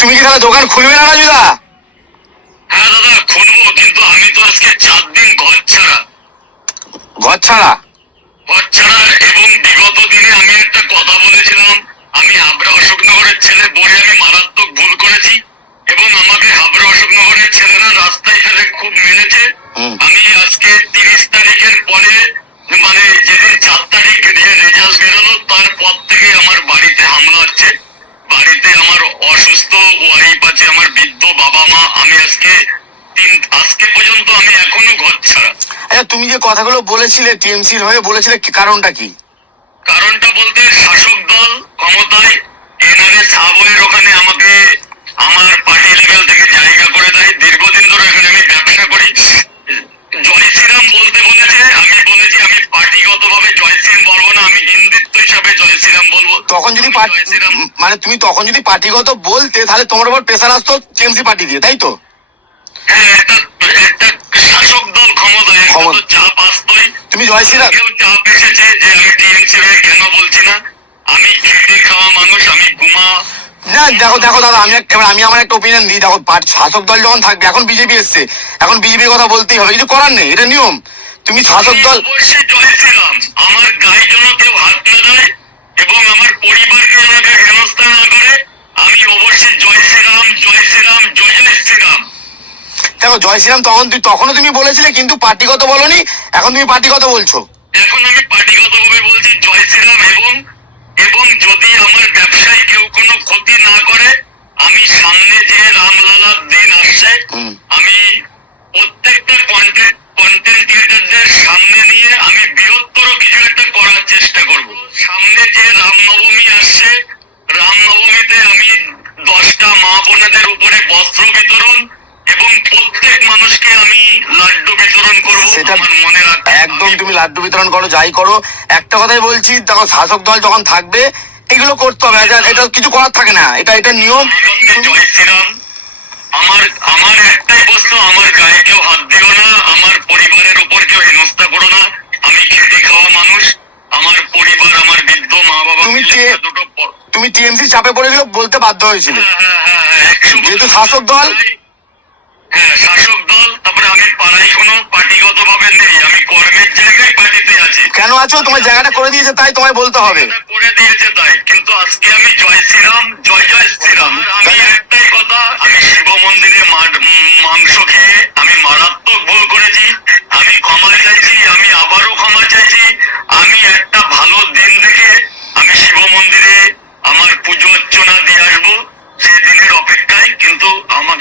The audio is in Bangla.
তুমি কি তাহলে দোকান খুলবে না রাজুদা? হ্যাঁ দাদা খুলবো, কিন্তু আমি তো আজকে 4 দিন ঘর ছাড়া। ঘর ছাড়া? ঘর ছাড়া, এবং বিগত দিনে আমি একটা কথা বলেছিলাম, আমি হাবড়া অশোকনগরের ছেলে বলে আমি মারাত্মক ভুল করেছি, এবং আমাকে হাবড়া অশোকনগরের ছেলেরা রাস্তায় ফেলে খুব মেরেছে। আমি আজকে 30 তারিখের পরে, মানে যেদিন 4 তারিখ রেজাল্ট বেরোলো তারপর থেকে আমার বাড়িতে হামলা হচ্ছে। বাড়িতে আমার অসুস্থ ওয়াইফ আছে, আমার বৃদ্ধ বাবা মা। আমি আজকে পর্যন্ত আমি এখনো ঘর ছাড়া। আচ্ছা, তুমি যে কথাগুলো বলেছিলে টিএমসির হয়ে বলেছিলে, কারণটা কি? কারণটা বলতে, শাসক দল ক্ষমতায়, এনআরএ সাবওয়ের ওখানে আমাকে আমার পার্টি লেভেল থেকে জায়গা করে দেয়। দীর্ঘদিন ধরে এখানে আমি ব্যবসা করি। জয় শ্রীরাম বলতে বলেছে, আমি বলেছি আমি পার্টিগত ভাবে জয় শ্রীরাম বলবো না, আমি হিন্দুত্ব হিসাবে জয় শ্রীরাম বলবো। তখন যদি মানে তুমি তখন যদি পার্টিগত বলতে, তাহলে তোমার উপর প্রেসার আসতো টিএমসি পার্টি দিয়ে, তাই তো? হ্যাঁ, একটা শাসক দল ক্ষমতায়, একটা তো চাপ আসতোই। তুমি জয় শ্রীরাম, কেউ চাপ এসেছে যে আমি টিএমসি হয়ে কেন বলছি না। আমি খেটে খাওয়া মানুষ, আমি ঘুমা। না দেখো দেখো দাদা, আমি আমার একটা ওপিনিয়ন দিই। দেখো, শাসক দল যখন থাকবে, এখন বিজেপি এসছে, এখন বিজেপির কথা বলতেই হবে, কিছু করার নেই, এটা নিয়ম। তুমি শাসক দল, অবশ্যই জয় শ্রীরাম। আমার গায়ে যেন কেউ হাত না দেয় এবং আমার পরিবারকে আমাকে হেনস্থা না করে, আমি অবশ্যই জয় শ্রীরাম, জয় শ্রীরাম, জয় জয় শ্রীরাম। দেখো জয় শ্রীরাম তখনও তুমি বলেছিলে, কিন্তু পার্টিগত বলনি, এখন তুমি পার্টিগত বলছো। এখন আমি পার্টিগত ভাবে বলছি জয় শ্রীরাম, এবং যদি আমার ব্যবসায় কেউ কোনো ক্ষতি না করে, আমি সামনে যে রামলালার দিন আসছে, আমি প্রত্যেকটা কন্টেন্ট ক্রিয়েটরদের সামনে নিয়ে আমি বৃহত্তর কিছু একটা করার চেষ্টা করব। সামনে যে রামনবমী আসছে, রামনবমীতে আমি 10টা মা বোনেদের উপরে বস্ত্র বিতরণ এবং প্রত্যেক মানুষকে আমি লাড্ডু বিতরণ করব। সেটা আমার মনে রাখতে একদম, তুমি লাড্ডু বিতরণ করো, যাই করো, একটা কথাই বলছি, দেখো শাসক দল যখন থাকবে এগুলো করতে হবে, এটা কিছু করার থাকে না, এটা নিয়ম। জয় শ্রীরাম। আমার একটাই প্রশ্ন, আমার গায়ে কেউ হাত দিও না, আমার পরিবারের উপর কেউ হেনস্থা করো না। আমি খেটে খাওয়া মানুষ, আমার পরিবার, আমার বৃদ্ধ মা বাবা তুমি টিএমসি চাপে পড়েছিল, বলতে বাধ্য হয়েছিল, যেহেতু শাসক দল। হ্যাঁ, শাসক দল। তারপরে আমি পাড়ায় কোনো পার্টিগত ভাবে নেই, আমি কর্মের জায়গায় পার্টিতে আছি। কেন আছো? তোমার জায়গাটা করে দিয়েছে, তাই তোমায় বলতে হবে। করে দিয়েছে তাই, কিন্তু আজকে আমি জয় শ্রীরাম, জয় জয় শ্রীরাম। আমি একটাই কথা, আমি শিব মন্দিরে মাংস খেয়ে আমি মারাত্মক ভুল করেছি। আমি ক্ষমা চাইছি, আমি আবারও ক্ষমা চাইছি। আমি একটা ভালো দিন দেখে আমি শিব মন্দিরে আমার পুজো অর্চনা দিয়ে আসবো, সেদিনের অপেক্ষায়। কিন্তু আমার